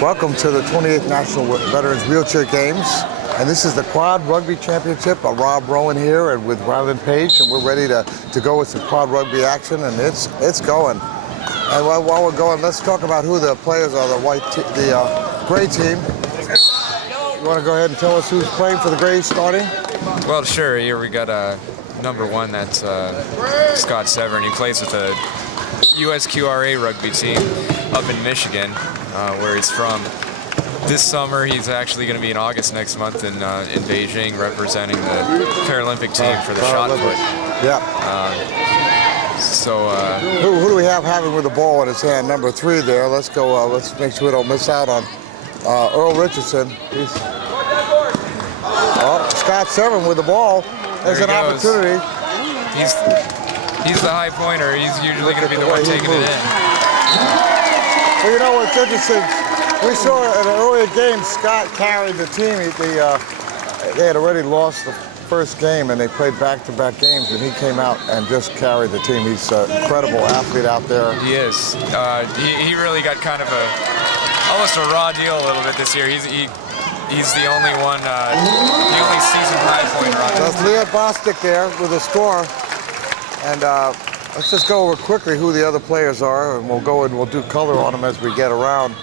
Welcome to the 28th National Veterans Wheelchair Games. And this is the Quad Rugby Championship. Rob Rowan here and with Ryland Page, and we're ready to go with some quad rugby action, and it's going. And while we're going, let's talk about who the players are. The gray team. You want to go ahead and tell us who's playing for the Grays starting? Well, sure. Here we got number 1. That's Scott Severn. He plays with the USQRA rugby team up in Michigan, where he's from. This summer, he's actually going to be in August next month in Beijing, representing the Paralympic team for the shot put. Yeah. Who do we have having with the ball in his hand? Number 3 there. Let's go. Let's make sure we don't miss out on Earl Richardson. Scott Severn with the ball. There's an opportunity. He's the high pointer. He's usually going to be the one taking it in. Well, you know what's interesting? We saw in an earlier game, Scott carried the team. They had already lost the first game, and they played back-to-back games, and he came out and just carried the team. He's an incredible athlete out there. He is. He really got kind of almost a raw deal a little bit this year. He's the only one, the only seasoned high pointer on it. That's Leah Bostic there with a score. And let's just go over quickly who the other players are, and we'll go and we'll do color on them as we get around.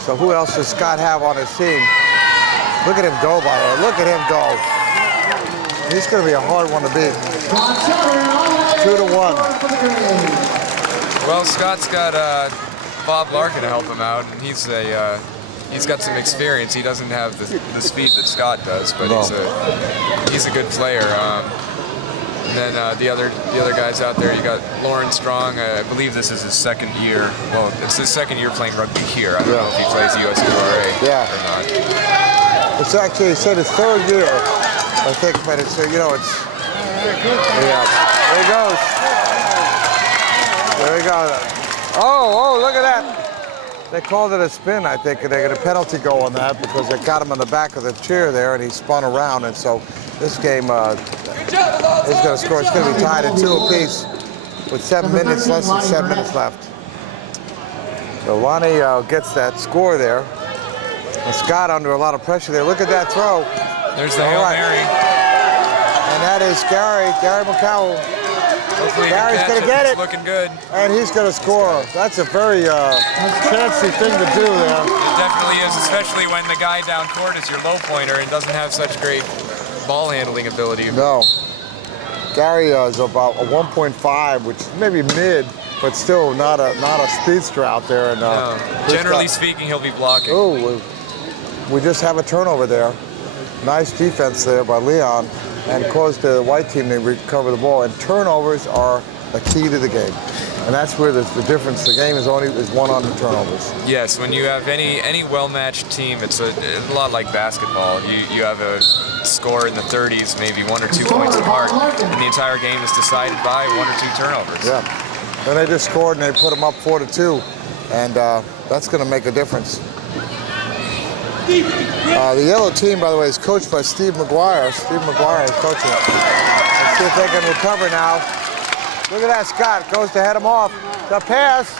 So who else does Scott have on his team? Look at him go, by the way. Look at him go. He's going to be a hard one to beat. 2-1. Well, Scott's got Bob Larkin to help him out, and he's got some experience. He doesn't have the speed that Scott does, but he's a good player. And then the other guys out there, you got Lauren Strong. I believe this is his second year. Well, it's his second year playing rugby here. I don't know if he plays USQRA or not. It's actually, he said his 3rd year, I think, but it's, you know, it's, yeah. There he goes. There he goes. Oh, look at that. They called it a spin, I think, and they got a penalty goal on that because they got him on the back of the chair there, and he spun around, and so this game, he's going to score. It's going to be tied at 2 apiece with 7 minutes, less than 7 minutes left. So Lonnie gets that score there. And Scott under a lot of pressure there. Look at that throw. There's the Hail Mary. And that is Gary McCowell. Hopefully Gary's going to get it. Looking good. And he's going to score. That's a very chancy thing to do there. It definitely is, especially when the guy down court is your low pointer and doesn't have such great ball handling ability. No. Gary is about a 1.5, which may be mid, but still not a speedster out there. And no. Generally speaking, he'll be blocking. Oh, we just have a turnover there. Nice defense there by Leon, and caused the white team to recover the ball. And turnovers are the key to the game, and that's where the difference. The game is won on the turnovers. Yes, when you have any well-matched team, it's a lot like basketball. You have a score in the 30s, maybe 1 or 2 points apart, and the entire game is decided by 1 or 2 turnovers. Yeah, and they just scored and they put them up 4-2, and that's going to make a difference. The yellow team, by the way, is coached by Steve McGuire. Steve McGuire is coaching it. Let's see if they can recover now. Look at that, Scott goes to head him off. The pass,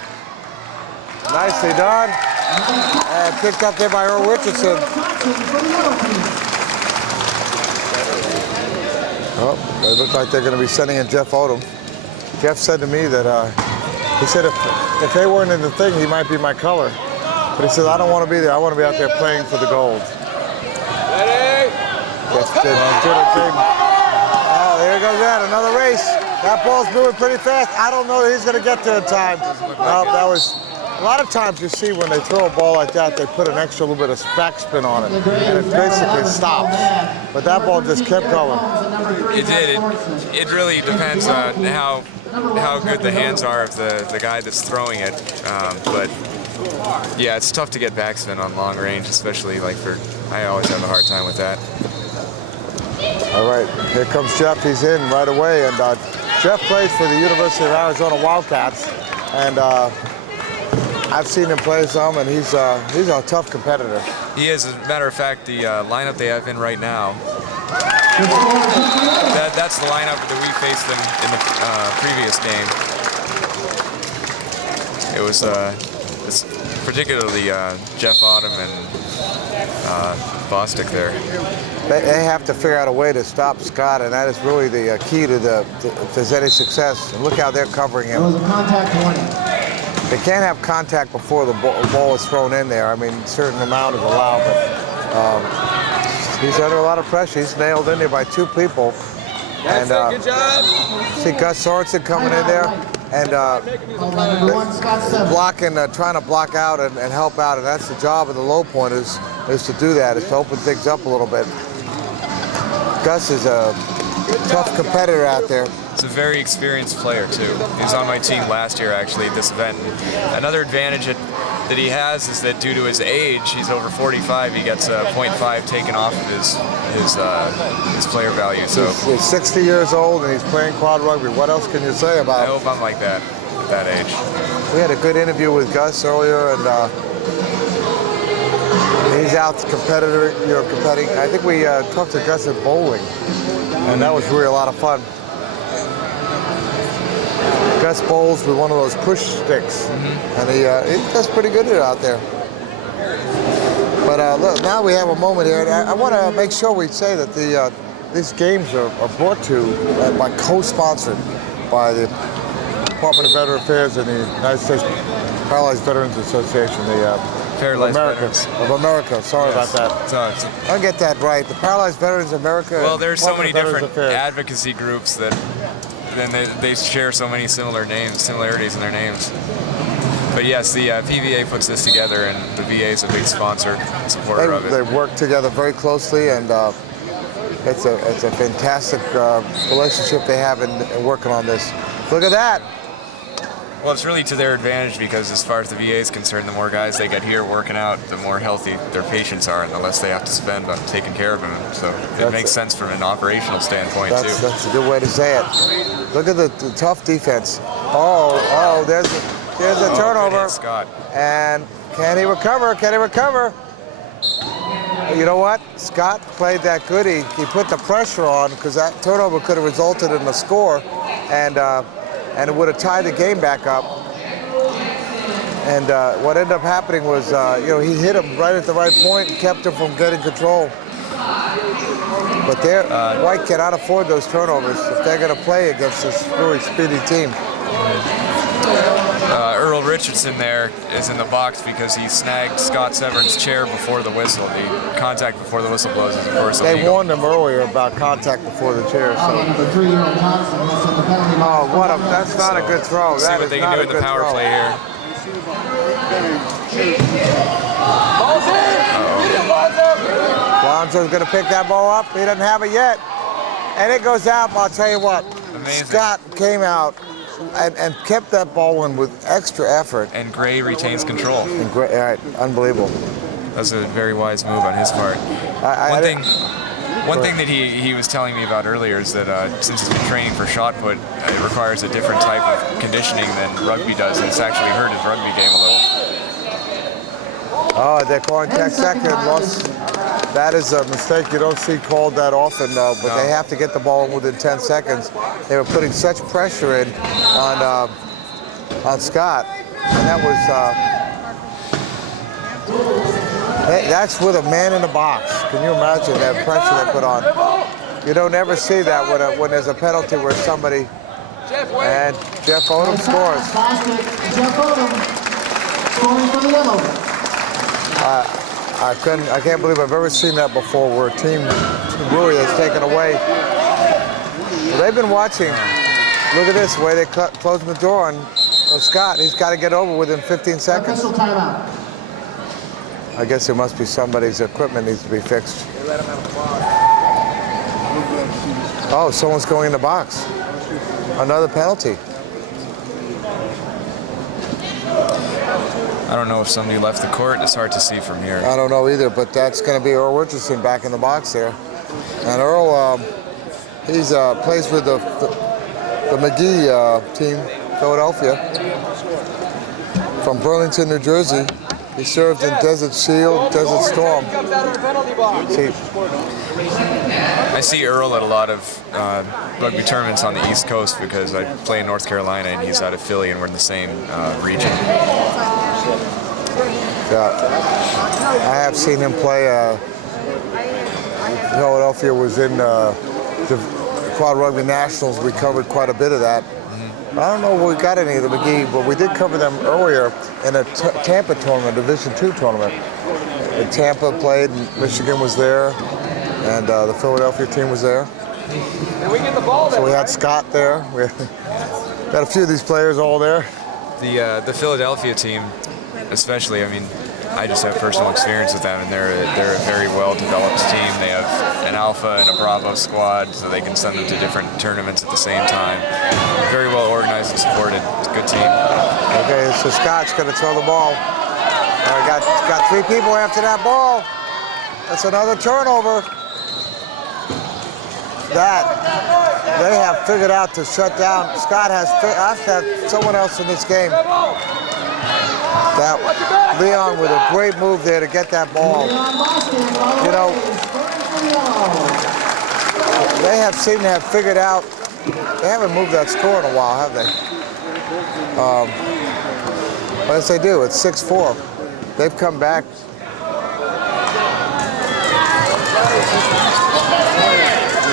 nicely done, and picked up there by Earl Richardson. Oh, they look like they're going to be sending in Jeff Odom. Jeff said to me that he said if they weren't in the thing, he might be my color. But he said, I don't want to be there. I want to be out there playing for the gold. Jeff did a thing. Oh, there goes that. Another race. That ball's moving pretty fast. I don't know that he's going to get there in time. No, that was... A lot of times you see when they throw a ball like that, they put an extra little bit of backspin on it, and it basically stops. But that ball just kept going. It did. It really depends on how good the hands are of the guy that's throwing it. But yeah, it's tough to get backspin on long range, especially I always have a hard time with that. All right, here comes Jeff. He's in right away, and Jeff plays for the University of Arizona Wildcats, and I've seen him play some, and he's a tough competitor. He is. As a matter of fact, the lineup they have in right now, that's the lineup that we faced them in the previous game. It was particularly Jeff Autumn and Bostic there. They have to figure out a way to stop Scott, and that is really the key to if there's any success. And look how they're covering him. It was a contact warning. They can't have contact before the ball is thrown in there. I mean, a certain amount is allowed, but he's under a lot of pressure. He's nailed in there by 2 people. And Good job. see Gus Sorensen coming in there and blocking, trying to block out and help out, and that's the job of the low point is to do that, is to open things up a little bit. Gus is a tough competitor out there. He's a very experienced player too. He was on my team last year actually at this event. Another advantage that he has is that due to his age, he's over 45, he gets 0.5 taken off of his player value. So he's 60 years old and he's playing quad rugby. What else can you say about I him? hope I'm like that at that age. We had a good interview with Gus earlier, and he's out competing. I think we talked to Gus at bowling, and that was really a lot of fun. Gus bowls with one of those push sticks, and he does pretty good out there. But look, now we have a moment here, and I want to make sure we say that these games are brought to by co-sponsored by the Department of Veteran Affairs and the United States Paralyzed Veterans Association, the of America. Sorry about that. I'll get that right. The Paralyzed Veterans of America. Well, there's so many different advocacy groups that then they share so many similarities in their names. But yes, the PVA puts this together, and the VA is a big sponsor and supporter of it. They work together very closely, and it's a fantastic relationship they have in working on this. Look at that. Well, it's really to their advantage because as far as the VA is concerned, the more guys they get here working out, the more healthy their patients are and the less they have to spend on taking care of them. So it makes sense from an operational standpoint, too. That's a good way to say it. Look at the tough defense. Oh, there's a turnover. Scott. And can he recover? Can he recover? You know what? Scott played that good. He put the pressure on because that turnover could have resulted in a score, and it would have tied the game back up. And what ended up happening was, he hit him right at the right point and kept him from getting control. But White cannot afford those turnovers if they're going to play against this really speedy team. Earl Richardson there is in the box because he snagged Scott Severn's chair before the whistle. The contact before the whistle blows is, of course, illegal. They warned him earlier about contact before the chair. So. That's not a good throw. See what they can do in the power play here. Lonzo's going to pick that ball up. He doesn't have it yet. And it goes out. I'll tell you what. Amazing. Scott came out and kept that ball in with extra effort. And Gray retains control. All right, unbelievable. That's a very wise move on his part. One thing that he was telling me about earlier is that since he's been training for shot put, it requires a different type of conditioning than rugby does, and it's actually hurt his rugby game a little. Oh, they're calling 10 second loss. That is a mistake you don't see called that often, but no. They have to get the ball within 10 seconds. They were putting such pressure in on Scott, and that was that's with a man in the box. Can you imagine that pressure they put on? You don't ever see that when there's a penalty where somebody and Jeff Odom scores. Jeff Odom scoring for the Yellow. I can't believe I've ever seen that before, where a team really has taken away. Well, they've been watching. Look at this, the way they closing the door on Scott. He's got to get over within 15 seconds. I guess there must be somebody's equipment needs to be fixed. Oh, someone's going in the box. Another penalty. I don't know if somebody left the court. It's hard to see from here. I don't know either, but that's going to be Earl Richardson back in the box there. And Earl, he's plays with the McGee team, Philadelphia, from Burlington, New Jersey. He served in Desert Shield, Desert Storm. I see Earl at a lot of rugby tournaments on the East Coast because I play in North Carolina and he's out of Philly and we're in the same region. Yeah. I have seen him play. Philadelphia was in the Quad Rugby Nationals. We covered quite a bit of that. I don't know if we got any of the McGee, but we did cover them earlier in a Tampa tournament, Division II tournament. And Tampa played, and Michigan was there, and the Philadelphia team was there. So we had Scott there. We had a few of these players all there. The Philadelphia team, especially, I mean, I just have personal experience with them, and they're a very well-developed team. They have an Alpha and a Bravo squad, so they can send them to different tournaments at the same time. Very well organized and supported. It's a good team. Okay, so Scott's going to throw the ball. All right, got 3 people after that ball. That's another turnover. That they have figured out to shut down. Scott has to have someone else in this game. That Leon with a great move there to get that ball. You know, they seem to have figured out. They haven't moved that score in a while, have they? But yes, they do. It's 6-4. They've come back.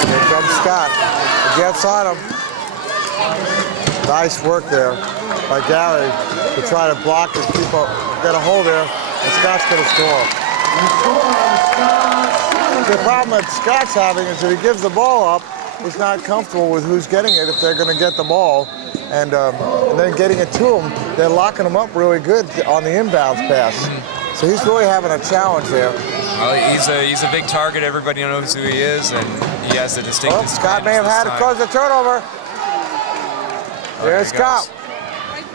Here comes Scott. The Jets on him. Nice work there by Gary to try to block and keep up, get a hold there, and Scott's going to score. The problem that Scott's having is that he gives the ball up, he's not comfortable with who's getting it if they're going to get the ball, and then getting it to him, they're locking him up really good on the inbounds pass. So he's really having a challenge there. Well, he's a big target. Everybody knows who he is, and he has the distinct. Oh, Scott may have had to cause the turnover. There's Scott.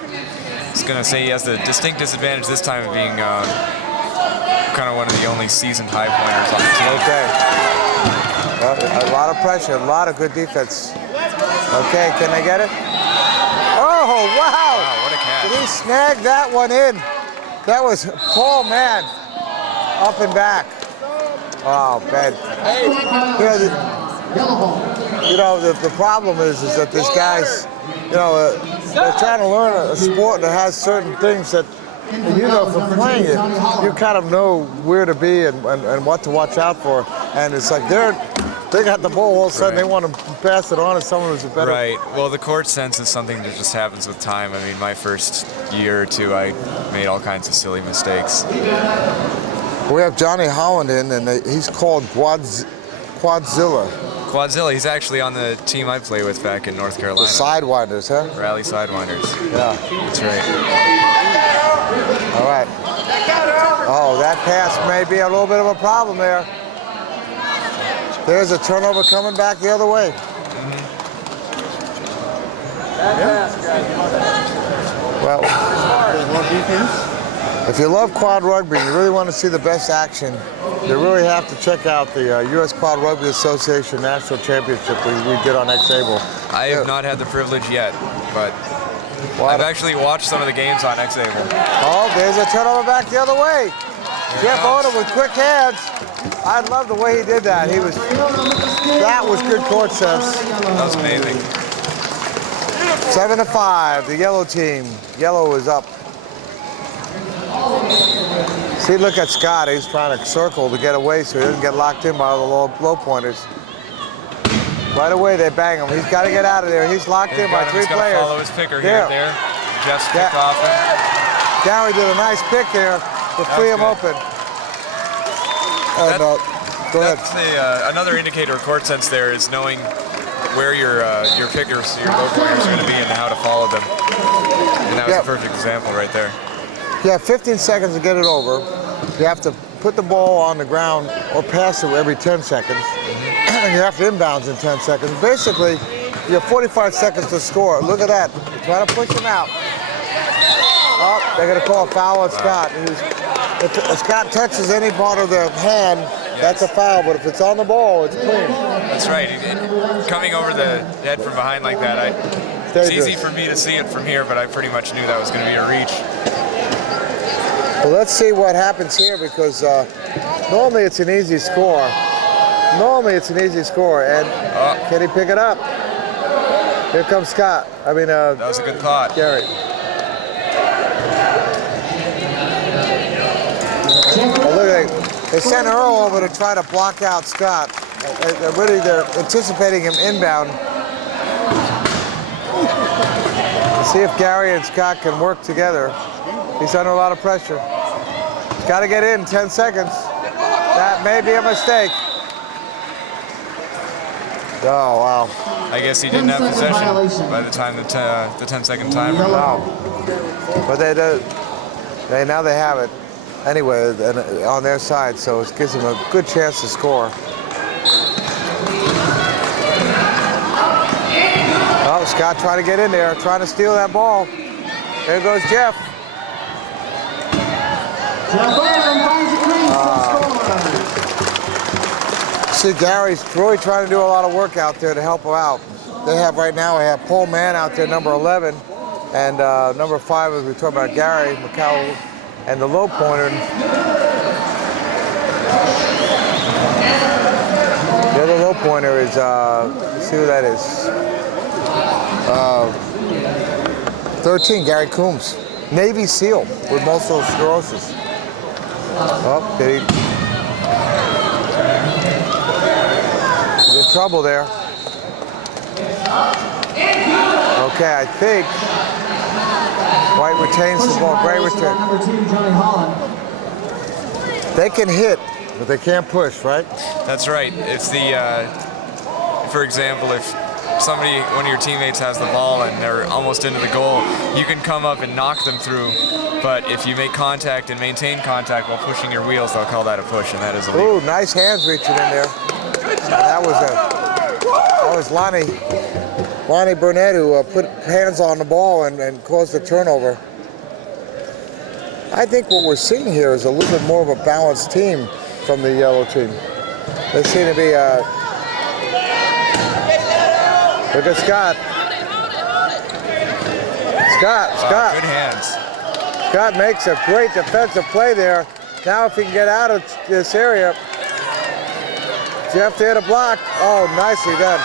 I was going to say he has the distinct disadvantage this time of being kind of one of the only seasoned high pointers on the team. Okay. A lot of pressure, a lot of good defense. Okay, can they get it? Oh, wow. Wow, what a catch. Did he snag that one in? That was Paul Mann up and back. Oh, man. The problem is that these guys, they're trying to learn a sport that has certain things that, from playing it, you kind of know where to be and what to watch out for. And it's like they got the ball, all of a sudden they want to pass it on to someone who's a better. Right. Well, the court sense is something that just happens with time. I mean, my first year or two, I made all kinds of silly mistakes. We have Johnny Holland in, and he's called Quadzilla. Quadzilla, he's actually on the team I play with back in North Carolina. The Sidewinders, huh? Rally Sidewinders. Yeah. That's right. All right. Oh, that pass may be a little bit of a problem there. There's a turnover coming back the other way. Well, if you love quad rugby, you really want to see the best action, you really have to check out the U.S. Quad Rugby Association National Championship we did on X-Able. I have not had the privilege yet, but I've actually watched some of the games on X-Able. Oh, there's a turnover back the other way. Jeff Odom with quick hands. I love the way he did that. That was good court sense. That was amazing. 7-5, the yellow team. Yellow is up. See, look at Scott. He's trying to circle to get away so he doesn't get locked in by all the low pointers. Right away, they bang him. He's got to get out of there. He's locked in by 3 players. He's got to follow his picker here. Jeff's pick off him. Gary did a nice pick there to free him open. Go ahead. That's another indicator of court sense there is knowing where your pickers, your low pointers are going to be and how to follow them. And that was a perfect example right there. You have 15 seconds to get it over. You have to put the ball on the ground or pass it every 10 seconds. And you have to inbounds in 10 seconds. Basically, you have 45 seconds to score. Look at that. Try to push him out. Oh, they're going to call a foul on Scott. If Scott touches any part of the hand, that's a foul. But if it's on the ball, it's clean. That's right. Coming over the head from behind like that, it's easy for me to see it from here, but I pretty much knew that was going to be a reach. Well, let's see what happens here because normally it's an easy score. And can he pick it up? Here comes Scott. That was a good thought. Gary. They sent Earl over to try to block out Scott. Really, they're anticipating him inbound. See if Gary and Scott can work together. He's under a lot of pressure. He's got to get in 10 seconds. That may be a mistake. Oh, wow. I guess he didn't have possession by the time the 10-second timer. Wow. But now they have it anyway on their side, so it gives them a good chance to score. Oh, Scott trying to get in there, trying to steal that ball. There goes Jeff. See, Gary's really trying to do a lot of work out there to help him out. They have right now, we have Paul Mann out there, number 11, and number 5, as we talked about, Gary McCowell, and the low pointer. The other low pointer is, let's see who that is. 13, Gary Coombs. Navy SEAL with multiple sclerosis. Oh, did he? He's in trouble there. Okay, I think White retains the ball. Gray return. Number 2, Johnny Holland. They can hit, but they can't push, right? That's right. It's the, for example, if one of your teammates has the ball and they're almost into the goal, you can come up and knock them through. But if you make contact and maintain contact while pushing your wheels, they'll call that a push, and that is illegal. Ooh, nice hands reaching in there. That was Lonnie Burnett who put hands on the ball and caused a turnover. I think what we're seeing here is a little bit more of a balanced team from the yellow team. They seem to be. Look at Scott. Scott. Good hands. Scott makes a great defensive play there. Now if he can get out of this area, Jeff there to block. Oh, nicely done.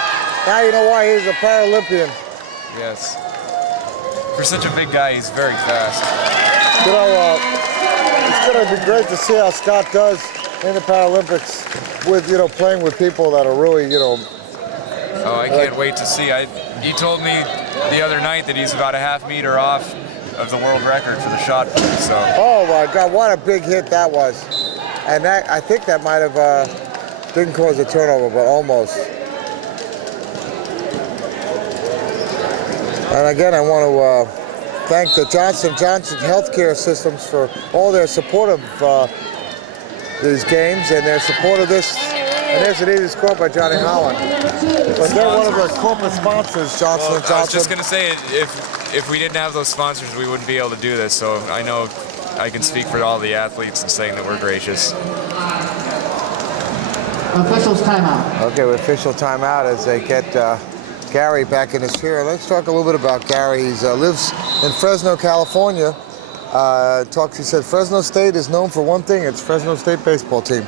Now you know why he's a Paralympian. Yes. For such a big guy, he's very fast. You know, it's going to be great to see how Scott does in the Paralympics with, playing with people that are really, Oh, I can't wait to see. He told me the other night that he's about a half meter off of the world record for the shot put, so. Oh my God, what a big hit that was. And I think that might have, didn't cause a turnover, but almost. And again, I want to thank the Johnson & Johnson healthcare systems for all their support of these games and their support of this. And there's an easy score by Johnny Holland. But they're one of the corporate sponsors, Johnson & Johnson. I was just going to say, if we didn't have those sponsors, we wouldn't be able to do this. So I know I can speak for all the athletes in saying that we're gracious. Officials timeout. Okay, with official timeout as they get Gary back in his chair. Let's talk a little bit about Gary. He lives in Fresno, California. He said Fresno State is known for one thing. It's Fresno State baseball team.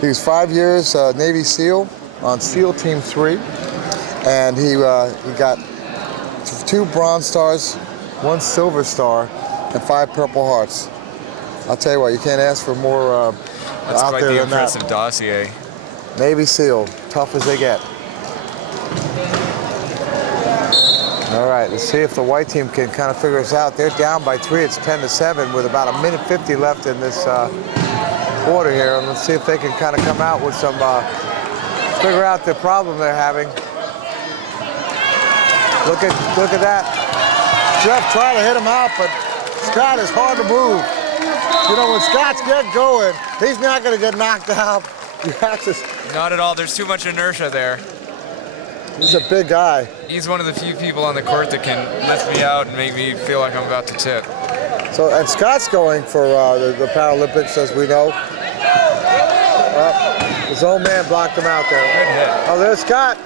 He was 5 years Navy SEAL on SEAL Team 3, and he got 2 Bronze Stars, 1 Silver Star, and 5 Purple Hearts. I'll tell you what, you can't ask for more That's out quite there the than impressive that. dossier. Navy SEAL, tough as they get. All right, let's see if the white team can kind of figure this out. They're down by 3. It's 10-7 with about 1:50 left in this quarter here. And let's see if they can kind of come out with some, figure out the problem they're having. Look at that. Jeff trying to hit him out, but Scott is hard to move. You know, when Scott's get going, he's not going to get knocked out. You have to. Not at all. There's too much inertia there. He's a big guy. He's one of the few people on the court that can lift me out and make me feel like I'm about to tip. So, and Scott's going for the Paralympics, as we know. His old man blocked him out there. Good hit. Oh, there's Scott.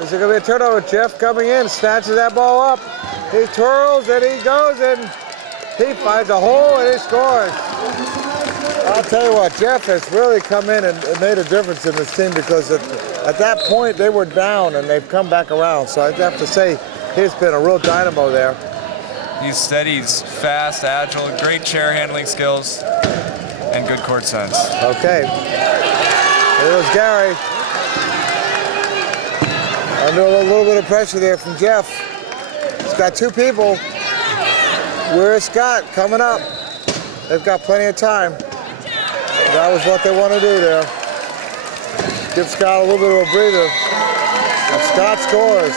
Is it going to be a turnover? Jeff coming in, snatches that ball up. He twirls and he goes and he finds a hole and he scores. I'll tell you what, Jeff has really come in and made a difference in this team because at that point they were down and they've come back around. So I'd have to say he's been a real dynamo there. He's steady, he's fast, agile, great chair handling skills. and good court sense. Okay. There's Gary. Under a little bit of pressure there from Jeff. He's got two people. Where's Scott coming up? They've got plenty of time. That was what they want to do there. Give Scott a little bit of a breather. And Scott scores.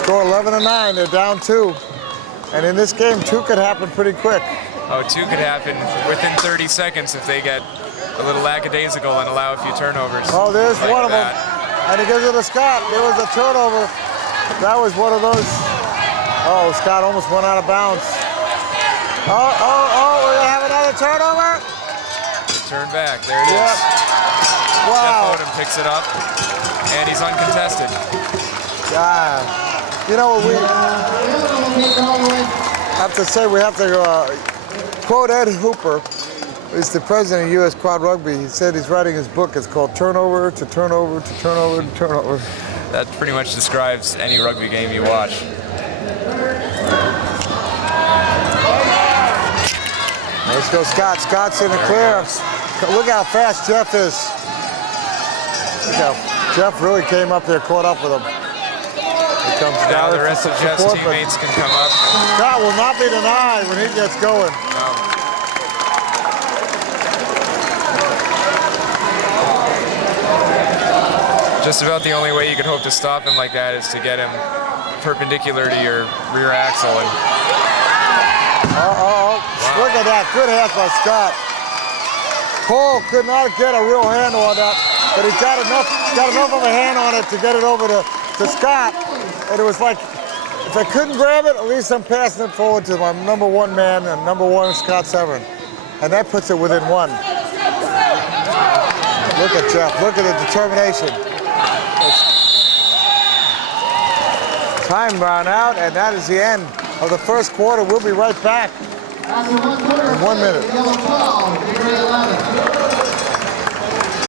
Score 11-9. They're down 2. And in this game, 2 could happen pretty quick. Oh, 2 could happen within 30 seconds if they get a little lackadaisical and allow a few turnovers. Oh, there's like one of them. that. And he gives it to Scott. There was a turnover. That was one of those. Oh, Scott almost went out of bounds. Oh, we're going to have another turnover? Turn back. There it is. Yep. Wow. Jeff Odom picks it up, and he's uncontested. Yeah. You know, we have to say, we have to quote Ed Hooper. He's the president of U.S. Quad Rugby. He said he's writing his book. It's called Turnover to Turnover to Turnover to Turnover. That pretty much describes any rugby game you watch. Let's go, Scott. Scott's in the clear. Look how fast Jeff is. Look how Jeff really came up there, caught up with him. Here comes Scott. Now the rest of Jeff's teammates can come up. Scott will not be denied when he gets going. No. Just about the only way you could hope to stop him like that is to get him perpendicular to your rear axle. And Wow. Look at that. Good half by Scott. Cole could not get a real handle on that, but he got enough of a hand on it to get it over to Scott. And it was like, if I couldn't grab it, at least I'm passing it forward to my number 1 man, and number 1, Scott Severn. And that puts it within 1. Look at Jeff. Look at the determination. Time ran out, and that is the end of the first quarter. We'll be right back in 1 minute.